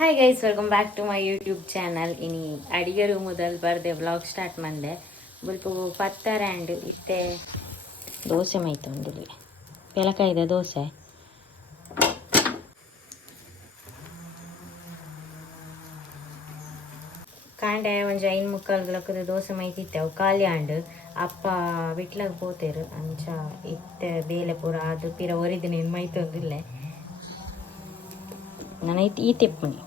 Hi guys, welcome back to my YouTube channel. ಇನಿ ಅಡಿಗೆ ರೂಮದಲ್ಲಿ ಬರ್ದೆ ವ್ಲಾಗ್ ಸ್ಟಾರ್ಟ್ ಮಾಡಿದೆ. ಬುಲ್ಪು ಪತ್ತರ ಆ್ಯಂಡ್ ಇತ್ತೆ ದೋಸೆ ಮೈತು ಉಂಡು ಬೆಲಕಾಯ್ದ ದೋಸೆ. ಕಾಂಡೆ ಒಂಜಿ 5:45 ದೋಸೆ ಮೈತಿತ್ತೆ. ಅವು ಖಾಲಿ ಆಂಡ್ ಅಪ್ಪ ಬಿಟ್ಲಾಗ ಪೋತೇರು ಅಂಚ ಇತ್ತೆ ಬೇಲೆ ಪೂರ ಅದು ಪಿರ ಒರಿದು ನೀನು ಮೈತೊಂದಿಲ್ಲೆ ನಾನು ಈ ತೆಪ್ಪುನಿ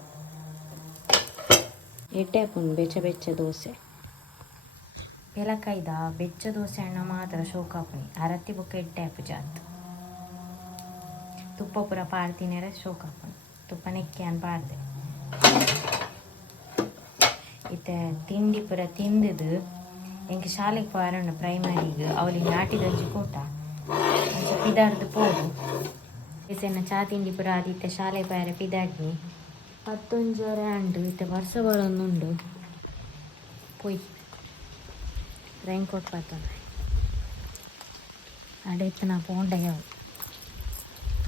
ಎಡ್ಡೆಪ್ಪುಂಡು ಬೆಚ್ಚ ದೋಸೆ. ಬೆಲಕಾಯ್ದ ಬೆಚ್ಚ ದೋಸೆ ಅಣ್ಣ ಮಾತ್ರ ಶೋಕಾಪುನಿ ಅರತಿ ಬೊಕ್ಕ ಎಡ್ಡೆಪ್ಪು ಜಾತ್ ತುಪ್ಪ ಪೂರ ಪಾಡ್ತೀನಾರ ಶೋಕಾಪುನಿ ತುಪ್ಪ ನೆಕ್ಕೆ ಅನ್ ಪಾಡ್ದೆ. ಇತ್ತೆ ತಿಂಡಿ ಪೂರ ತಿಂದದು ಎಂಗೆ ಶಾಲೆಗೆ ಪಾರಣ್ಣ ಪ್ರೈಮರಿಗೆ ಅವಳಿಗೆ ನಾಟಿದಂಜಿ ಕೋಟ ಅಂಚ ಪಿದಾರ್ದು ಪೋಡು ಎಸೆನ್ನ ಚಾ ತಿಂಡಿ ಪೂರ ಆದಿತ್ತೆ ಶಾಲೆ ಪಾರ ಪಿದಾಡ್ನಿ 11 ಆಂಡ್ ಇತ್ತೆ ವರ್ಷ ಬರೋಂದುಂಡು ಪೊಯ್ ರೈನ್ ಕೋಟ್ ಪಾತನ ಅಡೆತ್ತು ನಾ ಪೋಂಡೆಯವು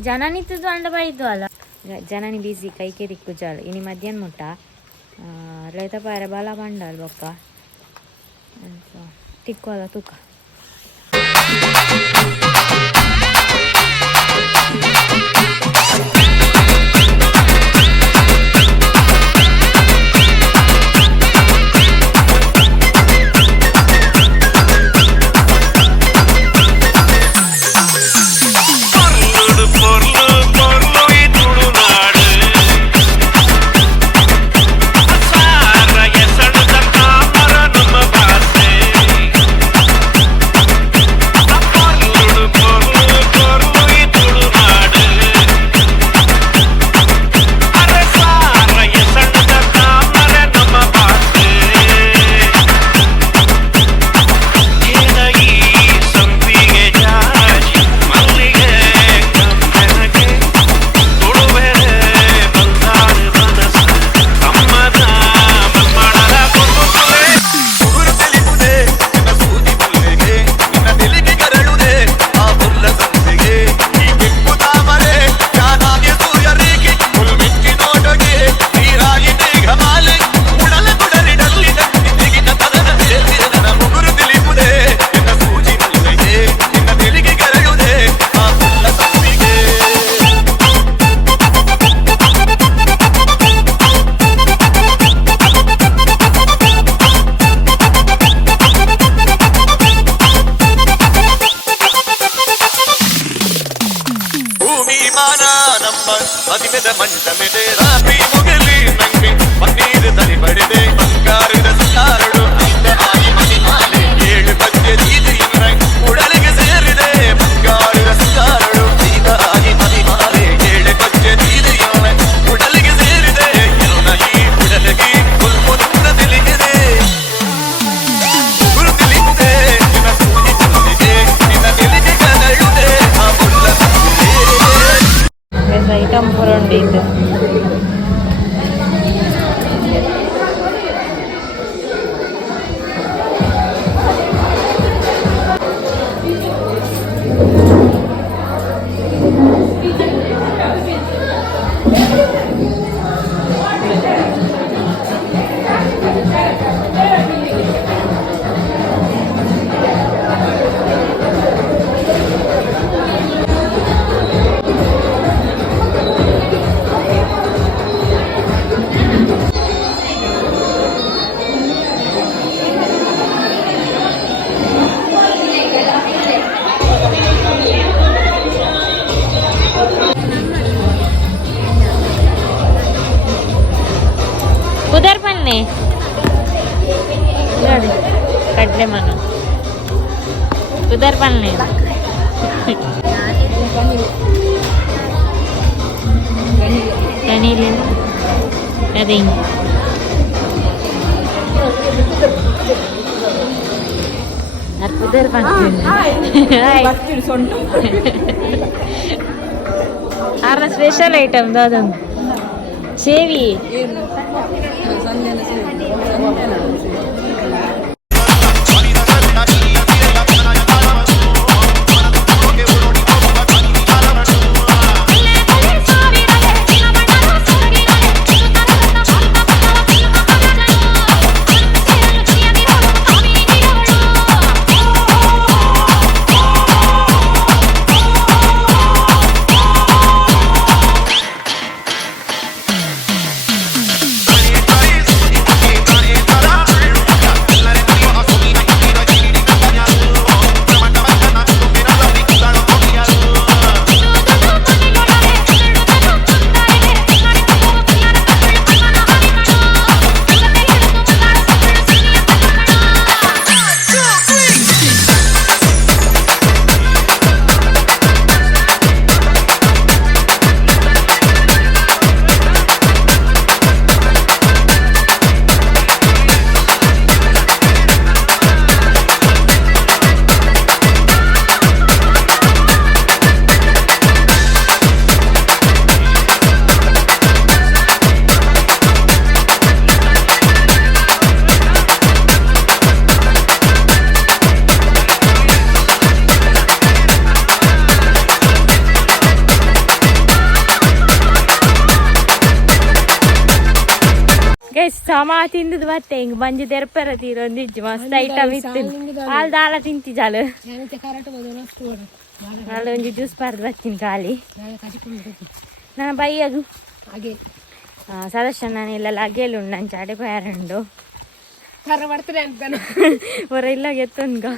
ಜನನಿತ್ತದು ಅಂಡ ಬಾಯಿದ್ದು ಅಲ್ಲ ಜನನಿ ಬೀಸಿ ಕೈಕೆ ದಿಕ್ಕು ಜಾಲು ಇನಿ ಮಧ್ಯಾಹ್ನ ಮುಟ್ಟ ರೈತ ಪಾರ ಬಲ ಬಂಡಲ್ ಬೊಕ್ಕ ತಿಕ್ಕೋದ ತೂಕ. ಐಟಮ್ ಪುರಂಡಿ ಇದು ಉದರ್ ಬನ್ನಿ ನೋಡಿ ಕಡ್ಲೆ ಮಣ್ಣು ಉದರ್ ಬನ್ನಿ ಕನೀಲಿ ಅದೇ ಉದರ್ ಬನ್ನಿ ಆರ ಸ್ಪೆಷಲ್ ಐಟಮ್ ಅದೊಂದು ಸೇವಿ ಗೈಸ್ ಸಮ ತಿಂದದ್ದು ಮತ್ತೆ ಹಿಂಗೆ ಬಂಜಿ ತೆರಪರ ತೀರೊಂದಿಜ್ಜು ಮಸ್ತ್ ಐಟಮ್ ಇತ್ತು ಹಾಲು ದಾಳ ತಿಂತಿದ್ದಾಳು ನಾಳೆ ಒಂಜಿ ಜ್ಯೂಸ್ ಪಾರ್ದು ಬರ್ತೀನಿ ಖಾಲಿ ನಾನು ಬೈಯದು ಹಾಗೆ ಸದಸ್ಯ ನಾನೆಲ್ಲ ಲಗೇಲು ನಾನು ಚಾಡೆ ಪಯಾರಂಡು ಬರ್ತದೆ ಅಂತ ಹೊರ ಇಲ್ಲ ಎತ್ತೊಂದು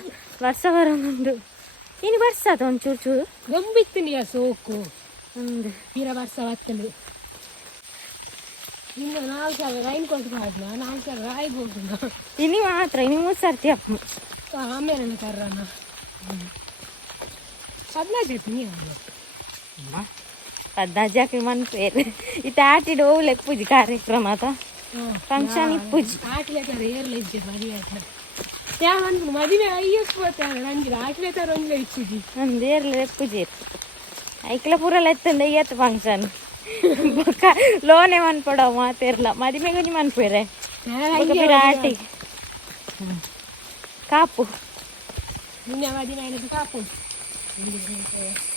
ವರ್ಷ ಬರೋದು ಇನ್ನು ಬರ್ಸದ ಒಂದು ಚೂರು ಚೂರು ಗಂಬಿತ್ತೀನಿ ಸೋಕು ಒಂದು ತೀರ ವರ್ಷ ಬರ್ತದೆ ಇನ್ನು 4,000 ರೈನ್ ಕೊಟ್ಟು ಕಾಡ್ನ 4,000 ಆಯ್ತು ಹೋಗುದು ಇನ್ನು ಮಾತ್ರ ಇನ್ನು 3 ಸರ್ತಿ ಅಪ್ಪ ಆಮೇಲೆ ಕರ್ರನ ಪದ್ನಾಜಿ ಪದ್ನಾಜಿ ಮನ್ ಪೇರು ಇತ್ತು ಆಟಿಡ್ ಹೋಗ್ಲೆಕ್ ಪೂಜಿ ಕಾರ್ಯಕ್ರಮ ಆತ ಫಂಕ್ಷನ್ ಇಪ್ಪುಜಿ ಆಟ್ಲೇತಾರೆ ಏರ್ಲ ಇಜ್ಜೆ ಮದುವೆ ಆಯ್ತು ಯಾವನ್ಪು ಮದುವೆ ಅಯ್ಯಕ್ಕೆ ಬರ್ತಾರೆ ನಂಗೆ ಆಟ್ಲೇತಾರೆ ಒಂದ್ಲೆ ಇಚ್ಚಿಜಿ ನಂದು ಏರ್ಲ ಪೂಜೆ ಐಕ್ಲ ಪೂರಲ್ಲ ಎತ್ತಂದ ಅಯ್ಯತ್ತು ಫಂಕ್ಷನ್ ಲೋನೆ ಮನ್ಪಡವ ಮಾತೇರ್ಲ ಮದುವೆ ಗುಂಜಿ ಮನ್ಪೇರೆ ಆಟಿ ಕಾಪು ನಿನ್ನೆ ಮದುವೆ ಕಾಪು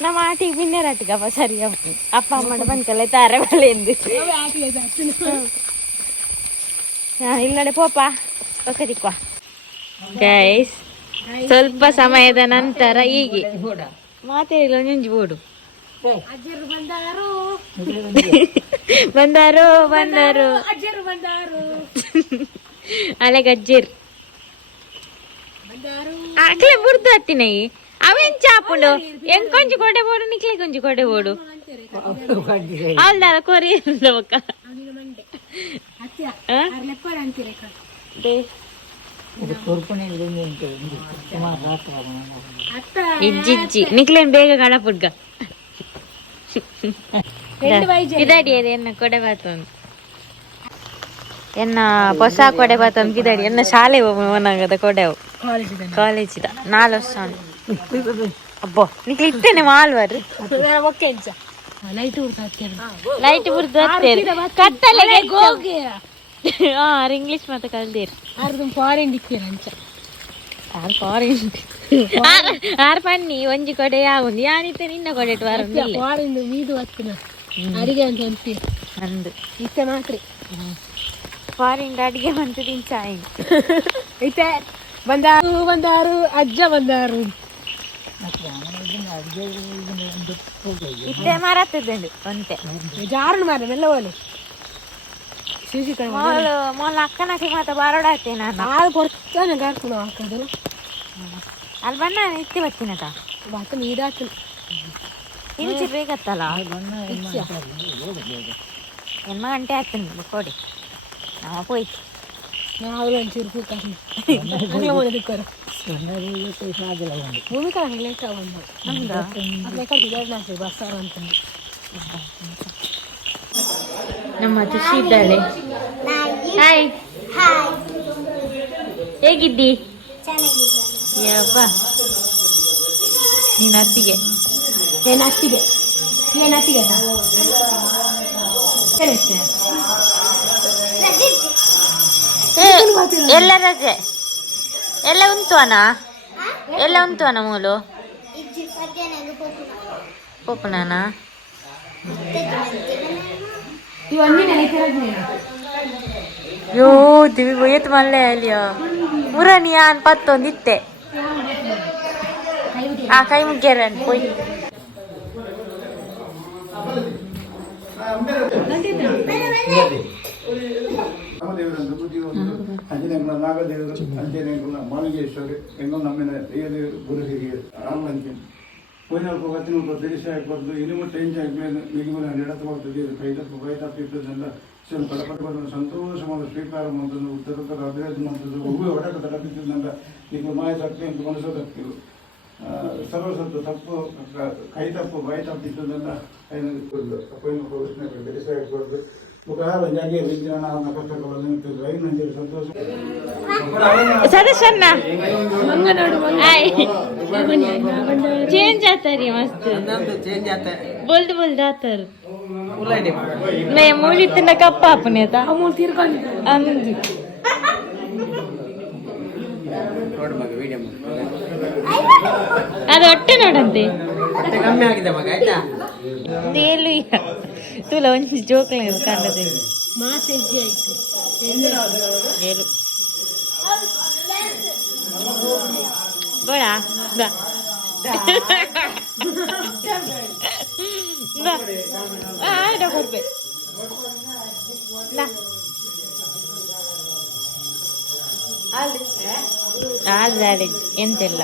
ನಮ್ಮ ಆಟಿಗೆ ಬಿನ್ನೆರಾಟಿಗಪ್ಪ ಸರಿ ಅಪ್ಪ ಅಮ್ಮ ಬಂದ್ಕಲ್ಲ ತಾರೆ ಬಲೆಂದು ಇಲ್ಲಡೆ ಪೋಪ ಪಕ್ಕದಿಕ್ಕ ಗೈಸ್ ಸ್ವಲ್ಪ ಸಮಯದ ನಂತರ ಹೀಗೆ ಮಾತೇರಿಲ್ಲ ನೆಂಜಿ ಬೋಡು ಬಂದಾರು ಬಂದರು ಅಲೆ ಗಜ್ಜೇರ್ ಆಗ್ಲೇ ಬುರ್ದು ಹತ್ತಿನೈ ಅವೇನ್ ಚಾಪುಂಡು ಹೆಂಗ್ ಕೊಂಚ ಕೊಡೆ ಬೋಡು ನಿಕ್ಲೆ ಕೊಂಚ ಕೊಡೆ ಬೋಡು ಅಲ್ದಾರ ಕೊರಿ ಬೊಕ್ಕ ಇಜ್ಜಿಜ್ಜಿ ನಿಕ್ಲೇನ್ ಬೇಗ ಕಡಪುಡ್ಗ ಕಿದಾಡಿ ಎನ್ನ ಕೊಡೆ ಬಾತೊಂದು ಎನ್ನ ಹೊಸ ಕೊಡೆ ಬಾತೊಂದು ಕಿದಾಡಿ ಎನ್ನ ಶಾಲೆ ಓನಾಗದ ಕೊಡೆವು ಕಾಲೇಜಿದ 4 ವರ್ಷ ಅಬ್ಬೋ ನಿಕ್ಲಿ ಇತ್ತೇನೆ ಮಾಲ್ವಾರು ಲೈಟ್ ಬುರ್ದು ಕತ್ತಲೆಗೆ ಇಂಗ್ಲಿಷ್ ಮಾತು ಕಲ್ದಿರ್ ಫಾರಿನ್ ಆರು ಪನ್ನಿ ಒಂಜಿ ಕೊಡೆ ಯಾವುದು ಯಾನಿತ್ತೆ ನಿನ್ನ ಕೊಡೆ ಅಡಿಗೆ ಅಂದು ಇತ್ತೆ ಮಾತ್ರ ಫಾರಿನ್ ಅಡಿಗೆ ಬಂತು ತಿಂಚಾಯಿ ಐತೆ ಬಂದಾರು ಅಜ್ಜ ಬಂದಾರು ಇತ್ತೆ ಮಾರತ್ತದಂಡು ಒಂತೆ ಜಾರಣ ಮಾರ ಮೆಲ್ಲ ಹೋಲಿ ಮೊಲ ಅಕ್ಕನಕ್ಕೆ ಮಾತ್ರ ಬಾರೋಡಾತೆ ನಾನು ಹಾಲು ಕೊಡ್ತಾನೆ ಕರ್ಕೊಂಡು ಹಾಕೋದು ಅಲ್ಲಿ ಬಣ್ಣ ಇತ್ತಿ ಬರ್ತೀನತ ಬಾತ ನೀರಾತು ಇಂಚಿ ಬೇಕತ್ತಲ್ಲ ಎಮ್ಮ ಗಂಟೆ ಆಗ್ತೀನಿ ಕೊಡಿ ನಾವು ಹೋಯ್ತು ನಾವು ಒಂಚೂರು ಕೂತ್ಕೊಂಡು ಭೂಮಿಕಾ ಲೆಕ್ಕ ಬಂದು ಲೆಕ್ಕ ಬಸ್ಸಾರು ಅಂತಂದು ನಮ್ಮ ಖುಷಿ ಇದ್ದಾಳೆ ಹಾಯ್ ಹೇಗಿದ್ದಿ ಯಪ್ಪ ನೀನು ಅತ್ತಿಗೆ ಎಲ್ಲ ರಜೆ ಎಲ್ಲ ಉಂಟು ಅಣ್ಣ ಮೂಲು ಪೋಪನಾನ ಯೋ ದಿವಿ ಏತ್ ಮಲ್ಲೆ ಅಲ್ಲಿಯ ಮುರನಿ ಅನ್ ಪತ್ತೊಂದಿತ್ತೆ ಆ ಕೈ ಮುಗ್ಗ್ಯಾರ ಪೋಯ್ ಅಂಜನೇಯಂಗಳ ನಾಗದೇವರು ಅಂಜನೇಯಂಗಳ ಮಾಲಿಂಗೇಶ್ವರಿ ಎಂಗಳು ನಮ್ಮಿನ ದೇವರು ಗುರು ಹಿರಿಯರು ಆಮಂತಿನ ಕೋಯಿನಲ್ಪ ಕತ್ತಿನಲ್ಪ ತಿಳಿಸಾಕಬಾರ್ದು ಇನಿಮುಟ್ಟ ಹೆಂಚಾಗಬೇಕು ಮಿಗಿಮನ ನಡೆತಬಾರ್ದು ಕೈತಪ್ಪು ಕೈತಪ್ಪಿದ್ದನ್ನೆಲ್ಲ ಸ್ವಲ್ಪ ಪಡಪಟ್ಟು ಸಂತೋಷವಾದ ಸ್ವೀಕಾರ ಮಾಡುವುದು ಉತ್ತರ ಅಭಿವೃದ್ಧಿ ಮಾಡುವುದು ಒಬ್ಬ ಒಡಕ ತಡಪಿದ್ದನ್ನೆಲ್ಲ ಈಗ ಮಾಯ ತಪ್ಪಿ ಅಂತ ಮನಸ್ಸು ತಪ್ಪಿರು ಸರ್ವಸತ್ತು ತಪ್ಪು ಕೈ ತಪ್ಪು ಬಾಯಿ ತಪ್ಪಿದ್ದನ್ನೆಲ್ಲ ಕೋಯಿನಲ್ಪ ಕೃಷ್ಣ ತಿಳಿಸಾಕಬಾರ್ದು ಸದಸ್ಯನ್ನ ಚೇಂಜ್ ಆತಾರಿ ಮಸ್ತ್ बोलते बोलते आतर नहीं मूली इतना कप आपने था अमूल तीर कौन अंजी ಅದು ಹೊಟ್ಟೆ ನೋಡಂತೆ ಕಮ್ಮಿ ಆಗಿದೆ ಮಗ ಆಯ್ತಾ ತೇಲು ತುಲ ಒಂಚು ಜೋಕ್ಲ ಕಂಡದೆ ಏಳು ಬೇಡ ಬಾ ಕೊಡ್ಬೇಕು ಎಂತೆಲ್ಲ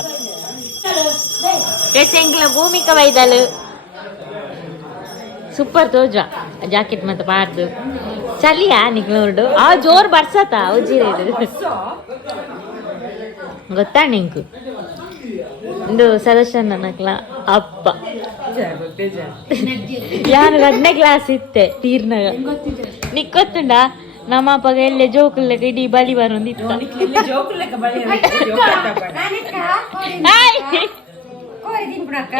ಎಂಕ್ಲ ಭೂಮಿಕ ವೈದಲು ಸೂಪರ್ ತೋಜ ಜಾಕೆಟ್ ಮತ್ತೆ ಪಾರ್ದು ಚಲಿಯಾ ನಿಕ್ಲೋಡು ಆ ಜೋರ್ ಬರ್ಸತ್ತ ಉಜ್ಜಿರೇದು ಗೊತ್ತಾ ನಿಂಕು ಒಂದು ಸದಸ್ಯ ನನ್ನಕ್ಲ ಅಪ್ಪ ಯಾರು 2ನೇ ಕ್ಲಾಸ್ ಇತ್ತೆ ತೀರ್ನಾಗ ನಿಕ್ ಗೊತ್ತುಂಡ ನಮ್ಮ ಅಪ್ಪಗ ಎಲ್ಲೇ ಜೋಕುಲ್ಲೆಕ್ಕ ಇಡೀ ಬಲಿ ಬರೋಂದಿತ್ತು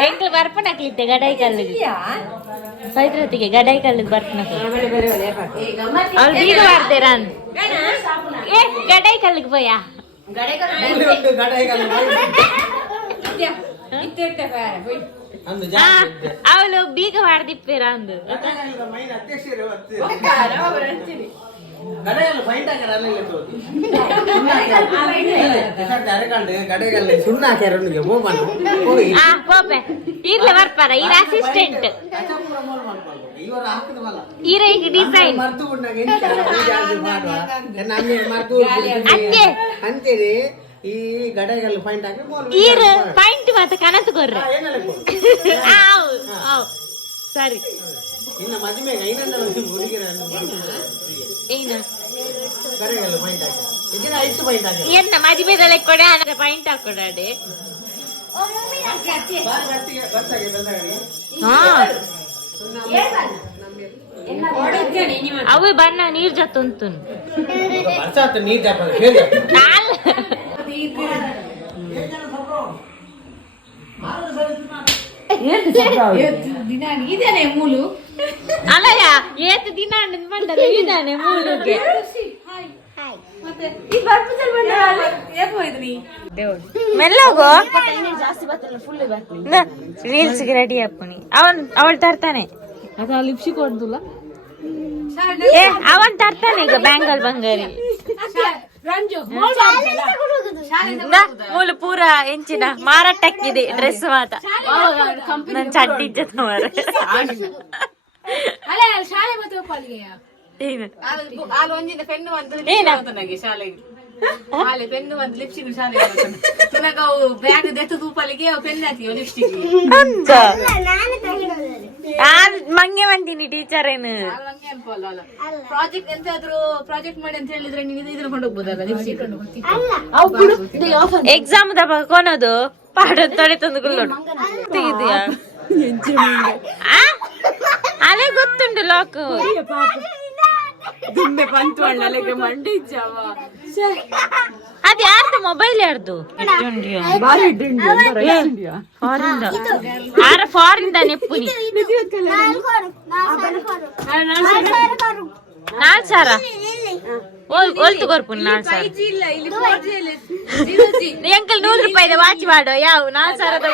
ಎಂಕ್ಲು ಬರ್ಪಣಕ್ಲಿತ್ತೆ ಗಡೈ ಕಲ್ಲಿಗೆ ಪೈತ್ರತಿಗೆ ಗಡೈ ಕಲ್ಲಿಗೆ ಬರ್ಪಣಕ್ ಅವ್ರು ಬೀಗ ಮಾಡ್ತೀರ ಏ ಗಡೈ ಕಲ್ಲಿಗೆ போயா ಅವಳು ಬೀಗ ಮಾಡ್ದಿಪ್ಪೇರ ಅಂದು ಇರ್ಲ ಬರ್ಪಾರ ಇರ ಅಸಿಸ್ಟೆಂಟ್ ಇರ ಈಗ ಡಿಸೈನ್ ಅಂತೇಳಿ ಈ ಗಡಗಲ್ಲ ಪಾಯಿಂಟ್ ಹಾಕಿ ಈರ ಪಾಯಿಂಟ್ ಮತ್ತೆ ಕನಸು ಕೊರ್ರೆ ಸರಿ ಇನ್ನು ಮದುವೆಗೆ ಏನು ಗಡಗಲ್ಲ ಪಾಯಿಂಟ್ ಹಾಕಿ ಇದನ್ನ 5 ಪಾಯಿಂಟ್ ಹಾಕಿ ಎನ್ನ ಮದುವೆದಲ್ಲ ಕೊಡೆ ಅನ ಪಾಯಿಂಟ್ ಹಾಕೊಡಾಡೆ ಅವು ಬಣ್ಣ ನೀರ್ ಜತ್ತುಂತು ನೀರ್ ಅಲ್ಲಯ್ಯ ಏತ್ ದಿನ ಬಂದಲ್ಲ ಇದಾನೆ ಮೂಳುಗೆ ಮೆಲ್ಲೋಗೋ ರೀಲ್ಸ್ ರೆಡಿ ಅಪ್ಪನಿ ಅವಳು ತರ್ತಾನೆ ಲಿಪ್ಸ್ಟಿಕ್ ಹೊಡ್ದುಲ್ಲ ಅವನ್ ತರ್ತಾನೆ ಈಗ ಬ್ಯಾಂಗಲ್ ಬಂಗಾರಿ ಮೂಲ ಪೂರ ಎಂಚಿನ ಮಾರಾಟಕ್ಕಿದೆ ಡ್ರೆಸ್ ಮಾತ ನನ್ ಚಡ್ಡಿ ಜೊತೆ ಏನು ಪೆನ್ನು ಒಂದು ಲಿಪ್ಸ್ಟಿಕ್ ಶಾಲೆ ಬ್ಯಾಗ್ ದೆತ್ತು ತೂಪಲಿಗೆ ಪೆನ್ ಹಾಕಿ ಲಿಪ್ಸ್ಟಿಕ್ ಮಂಗೆ ಬಂದೀನಿ ಟೀಚರ್ ಏನು ಪ್ರಾಜೆಕ್ಟ್ ಎಂತಾದ್ರೂ ಪ್ರಾಜೆಕ್ಟ್ ಮಾಡಿ ಅಂತ ಹೇಳಿದ್ರೆ ನೀವು ಇದನ್ನ ಕೊಂಡೋಗ್ಬೋದಲ್ಲ ಲಿಪ್ಸ್ಟಿಕ್ ಎಕ್ಸಾಮ್ ದಪ್ಪ ಕೊನೋದು ಪಾಡ ತೊಡೆ ತಂದು ತೆಗಿದೀಯಾ ಅಲೆ ಗೊತ್ತುಂಟು ಲಾಕ್ ದುಂಡೆ ಪಂತು ಅಣ್ಣಲೆಗೆ ಮಂಡಿ ಇಚ್ಚಾವ ಅದ್ ಯಾರ್ದು ಮೊಬೈಲ್ ಯಾರ್ದು ಫಾರಿನ್ ನೆಪ್ಪುನಿ 4 ಸಾರ ಒಲ್ತು ಕೊರ್ಪುನಿ 4 ಸಾರ ಎಂಕಲ್ 100 ರೂಪಾಯಿದ ವಾಚ್ ಮಾಡೋ ಯಾವ 4 ಸಾರದ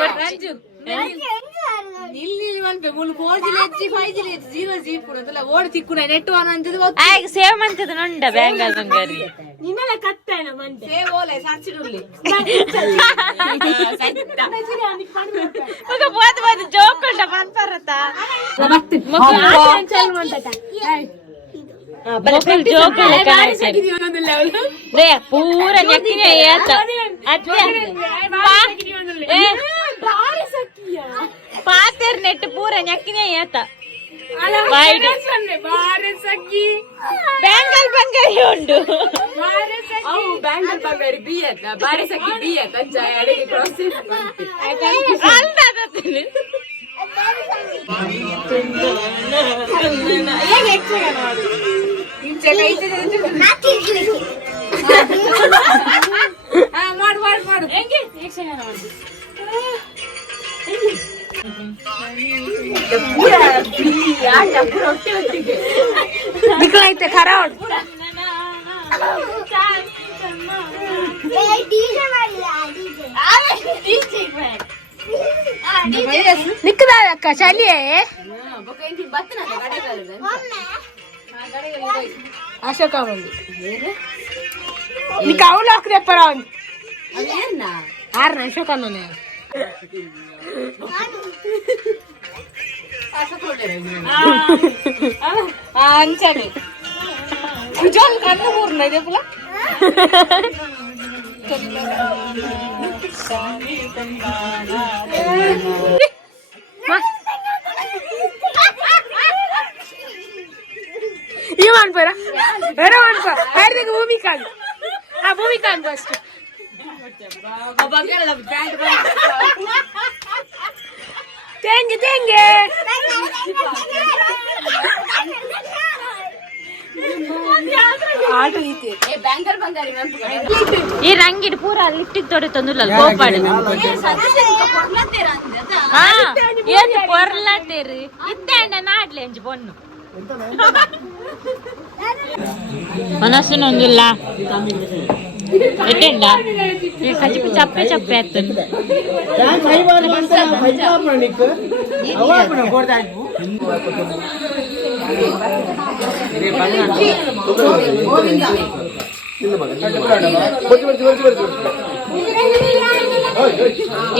ಇಲ್ಲಿ ಮುಳು 4G 5G 0G ಪುರದಲ್ಲ ಓಡಿ ತಿಕ್ಕುನ ನೆಟ್ ಆನ್ ಅಂತದು ಆಗ ಸೇವ್ ಮಂತದ ನೊಂಡ ಬ್ಯಾಂಗಲ್ ಬಂಗಾರಿ ನಿನ್ನಲ್ಲ ಕತ್ತಾಯನ ಮಂತೆ ಸೇವ್ ಓಲೆ ಸರ್ಚ್ ಡುಲ್ಲಿ ಮಗ ಬೋದು ಜೋಕೊಂಡ ಬಂತಾರತ ಮಕ್ಕಳು ಜೋಕೊಂಡ ರೇ ಪೂರ ನೆಕ್ಕಿನ ಏತ ಪಾತೆರ್ ನೆಟ್ ಪೂರ ನೆಕ್ಕಿನ ಏತ ಬ್ಯಾಂಗಲ್ ಬಂಗಾರಿ ಉಂಡು ಬ್ಯಾಂಗಲ್ ಬಂಗಾರಿ ಬಿ ಅಂತ ಬಾರಿ ಸಕ್ಕಿ ಬಿ ಅಂತ ಅಡಿಗೆ ಕ್ರಾಸ್ ಮಾಡು ಮಾಡು ಮಾಡು ಹೆಂಗೆ ಯಕ್ಷಗಾನ ಮಾಡು ಬಿಕ್ಲೈತೆ ಖರಾಡ್ ನಿಕ್ಕದ ಅಕ್ಕ ಶಾಲಿಯೇ ಅಶೋಕ ಬಂದು నీకు అవును ఒక చెప్పరా ఆరు అశోకనే అంచని నిజం కన్ను ఊరున్నాయి రేపులా ఏమనుకోరా ఎవరో అనుకో ఆడికి భూమికాను ఆ భూమికాను ఫస్ట్ తెంగి తెంగి ಆಟ ಐತಿ ಈ ರಂಗಿಡ್ ಪೂರ ಲಿಫ್ಟಿಗೆ ತೊಡೆ ತಂದುಲ್ಲ ಗೋಪಾಡು ಏನು ಪೊರ್ಲಾತೇರು ಇತ್ತೇಂಡ ನಾಡ್ಲೆ ಅಂಜು ಬೊಣ್ಣು మనసునందుల్లా ఎట్టండా కజిపి చప్పే చప్పేస్తుంది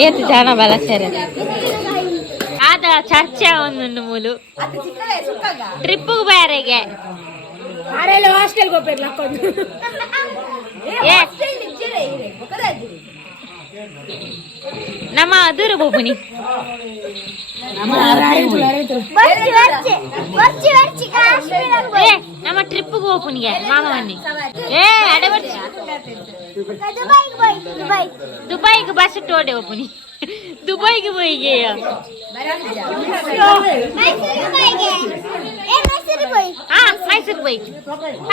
ಏತು ಜನ ಬಲಸರೆ ಆದ ಚರ್ಚೆ ಒಂದು ಮೂಲು ಟ್ರಿಪ್ ಬೇರೆಗೆ ಆರೆಲ್ಲ ಹಾಸ್ಟೆಲ್ಗೆ ಹೋಗ್ಬೇಕು ಹಾಕೊಂಡು ನಮ್ಮ ದೂರ ಬೋಪುನಿ ನಮ್ಮ ಟ್ರಿಪ್ ಹೋಗ್ಪುನಿಗೆ ಮಾಮ ಬನ್ನಿ ಏ ಅಡಬರ್ಚಿ ದುಬೈಗೆ ಬಸ್ ಟೋಡೆ ಹೋಗ್ಪುನಿ ದುಬೈಗೆ ಹೋಯಿಗೆ ಮೈಸೂರು ಬೈ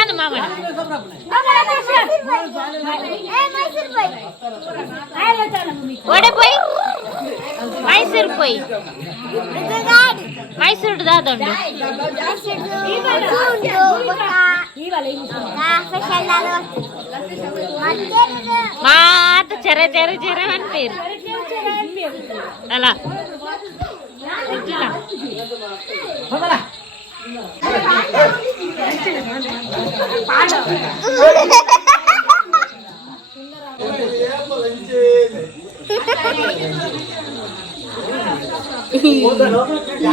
ಅದು ಮಾಮನ ಒಡೆ ಬೈ ಮೈಸೂರು ಬೈ ಮೈಸೂರು ದಾದೊಂಡು ಮಾತ ಚೆರ ಚೆರ ಚೆರ ಅಂತೀರಿ ಅಲ್ಲ